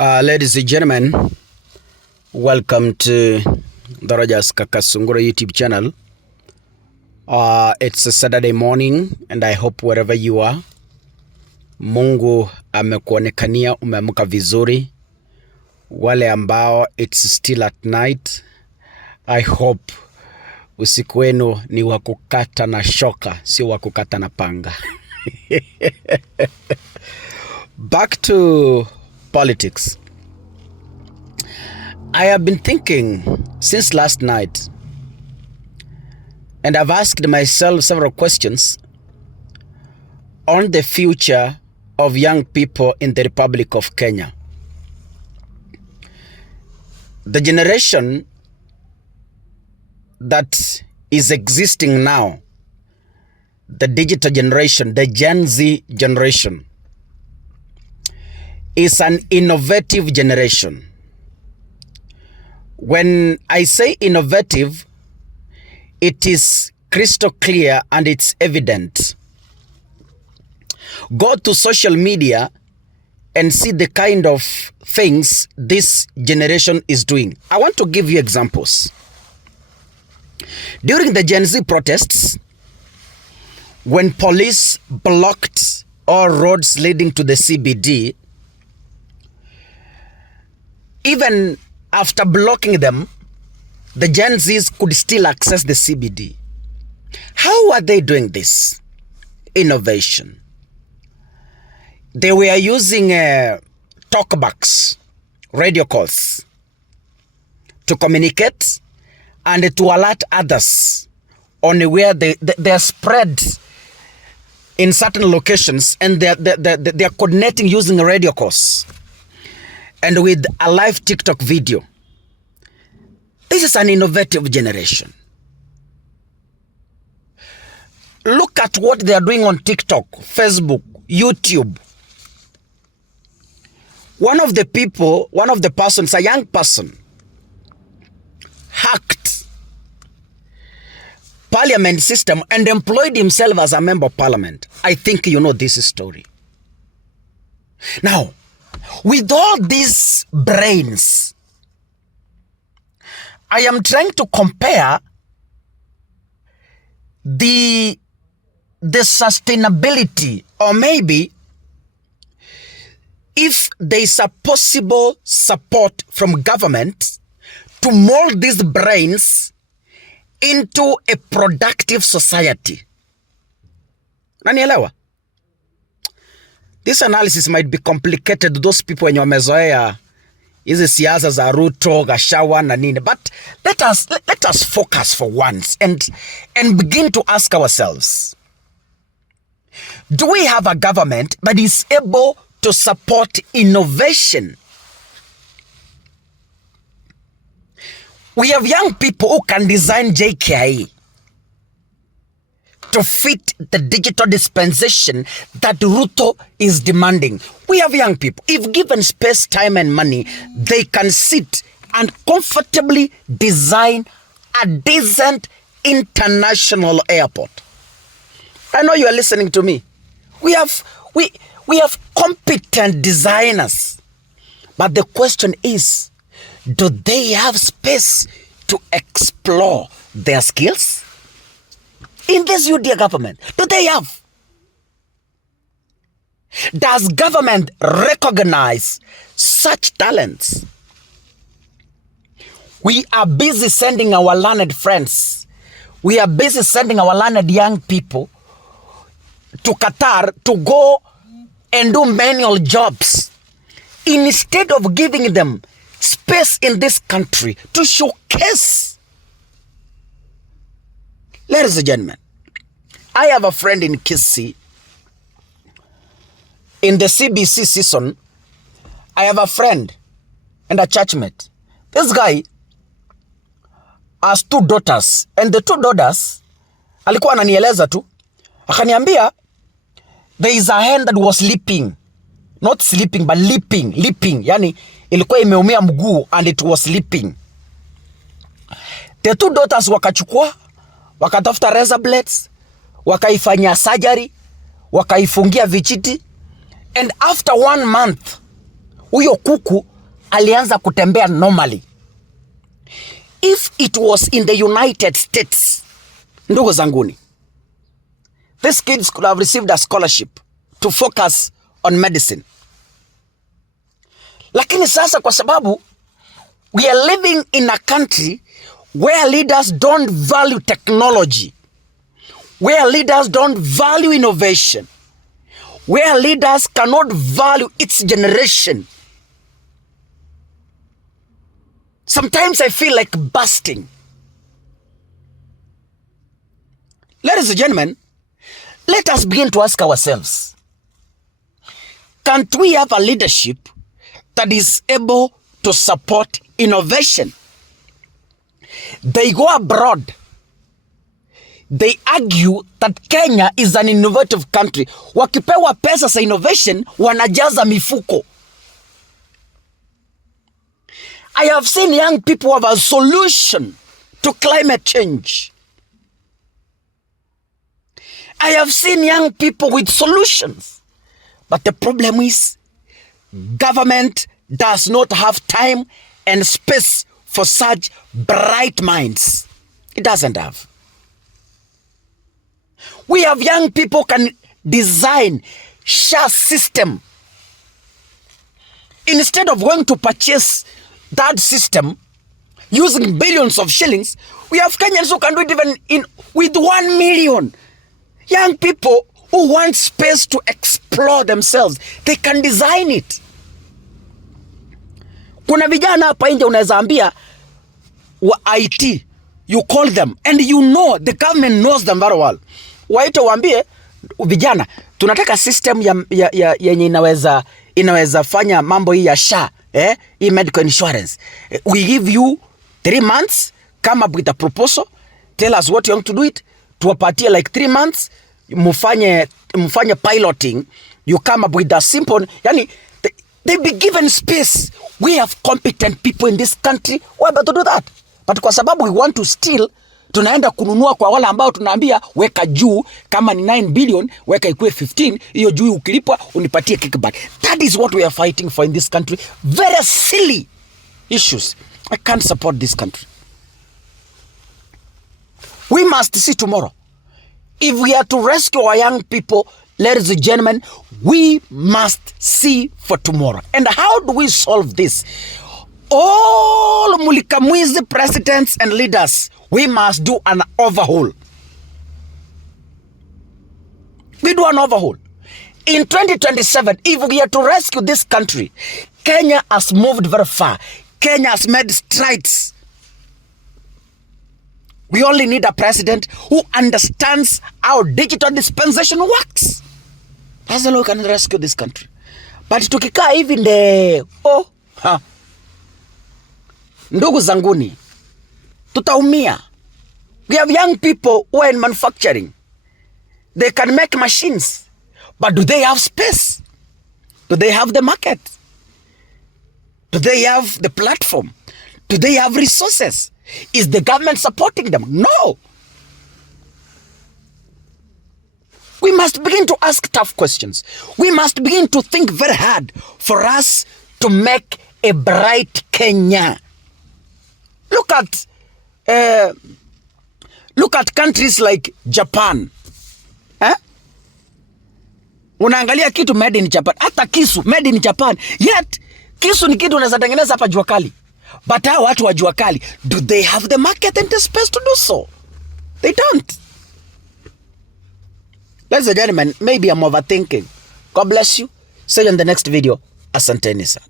Ladies and gentlemen, welcome to the Kakasungura YouTube channel. It's a Saturday morning and I hope wherever you are, Mungu amekuonekania umeamka vizuri. Wale ambao it's still at night, I hope usiku wenu ni wakukata na shoka, si wakukata na panga. Back to politics. I have been thinking since last night, and I've asked myself several questions on the future of young people in the Republic of Kenya. The generation that is existing now, the digital generation, the Gen Z generation, is an innovative generation. When I say innovative, it is crystal clear and it's evident. Go to social media and see the kind of things this generation is doing. I want to give you examples. During the Gen Z protests, when police blocked all roads leading to the CBD, even after blocking them, the Gen Zs could still access the CBD. How are they doing this? Innovation. They were using talkbacks, radio calls, to communicate and to alert others on where they are spread in certain locations, and they are coordinating using radio calls and with a live TikTok video. This is an innovative generation. Look at what they are doing on TikTok, Facebook, YouTube. One of the persons, a young person, hacked parliament system and employed himself as a member of parliament. I think you know this story. Now, with all these brains, I am trying to compare the sustainability, or maybe if there is a possible support from government to mold these brains into a productive society. Nanielewa? This analysis might be complicated to those people wenye wamezoea hizi siasa za Ruto, Gashawa na nini, but let us focus for once and begin to ask ourselves, do we have a government that is able to support innovation? We have young people who can design JKI to fit the digital dispensation that Ruto is demanding. We have young people. If given space, time and money, they can sit and comfortably design a decent international airport. I know you are listening to me. We have competent designers. But the question is, do they have space to explore their skills? In this UDA government, do they have? Does government recognize such talents? We are busy sending our learned friends. We are busy sending our learned young people to Qatar to go and do manual jobs, instead of giving them space in this country to showcase. Ladies and gentlemen, I have a friend in Kisii. In the CBC season, I have a friend and a churchmate. This guy has 2 daughters, and the 2 daughters, alikuwa ananieleza tu, akaniambia, there is a hen that was leaping. Not sleeping, but leaping. Yani, ilikuwa imeumia mguu and it was leaping. The 2 daughters wakachukua, wakatafuta razor blades, wakaifanya surgery, wakaifungia vichiti, and after 1 month huyo kuku alianza kutembea normally. If it was in the United States, ndugu zanguni, these kids could have received a scholarship to focus on medicine. Lakini sasa kwa sababu we are living in a country where leaders don't value technology, where leaders don't value innovation, where leaders cannot value its generation, sometimes I feel like busting. Ladies and gentlemen, let us begin to ask ourselves, can't we have a leadership that is able to support innovation? They go abroad. They argue that Kenya is an innovative country. Wakipewa pesa za innovation, wanajaza mifuko. I have seen young people have a solution to climate change. I have seen young people with solutions. But the problem is, government does not have time and space for such bright minds. It doesn't have. We have young people can design SHA system. Instead of going to purchase that system using billions of shillings, we have Kenyans who can do it even with 1 million. Young people who want space to explore themselves, they can design it. Kuna vijana hapa nje unaweza ambia wa IT, you call them and you know the government knows them very well. Waite waambie vijana, tunataka system yenye inaweza fanya mambo hii ya SHA, hii medical insurance. We give you 3 months, come up with a proposal, tell us what you want to do it, tuwapatie like 3 months, mfanye piloting, you come up with a simple, yani they be given space. We have competent people in this country who are able to do that. But kwa sababu we want to steal, tunaenda kununua kwa wale ambao tunaambia weka juu, kama ni 9 billion weka ikuwe 15, hiyo juu ukilipwa unipatie kickback. That is what we are fighting for in this country. Very silly issues. I can't support this country. We must see tomorrow. If we are to rescue our young people, ladies and gentlemen, we must see for tomorrow. And how do we solve this? All Mulikamwizi presidents and leaders, we must do an overhaul. We do an overhaul. In 2027, if we are to rescue this country, Kenya has moved very far. Kenya has made strides. We only need a president who understands how digital dispensation works. That's the way we can rescue this country. But tukikaa hivi ndugu zanguni, tutaumia. We have young people who are in manufacturing. They can make machines. But do they have space? Do they have the market? Do they have the platform? Do they have resources? Is the government supporting them? No. We must begin to ask tough questions. We must begin to think very hard for us to make a bright Kenya. Look at countries like Japan. Unaangalia kitu made in Japan. Hata kisu made in Japan. Yet kisu ni kitu unaweza tengeneza hapa jua kali. But hao watu wa jua kali, do they have the market and the space to do so? They don't. Ladies and gentlemen, maybe I'm overthinking. God bless you. See you in the next video. Asanteni sana.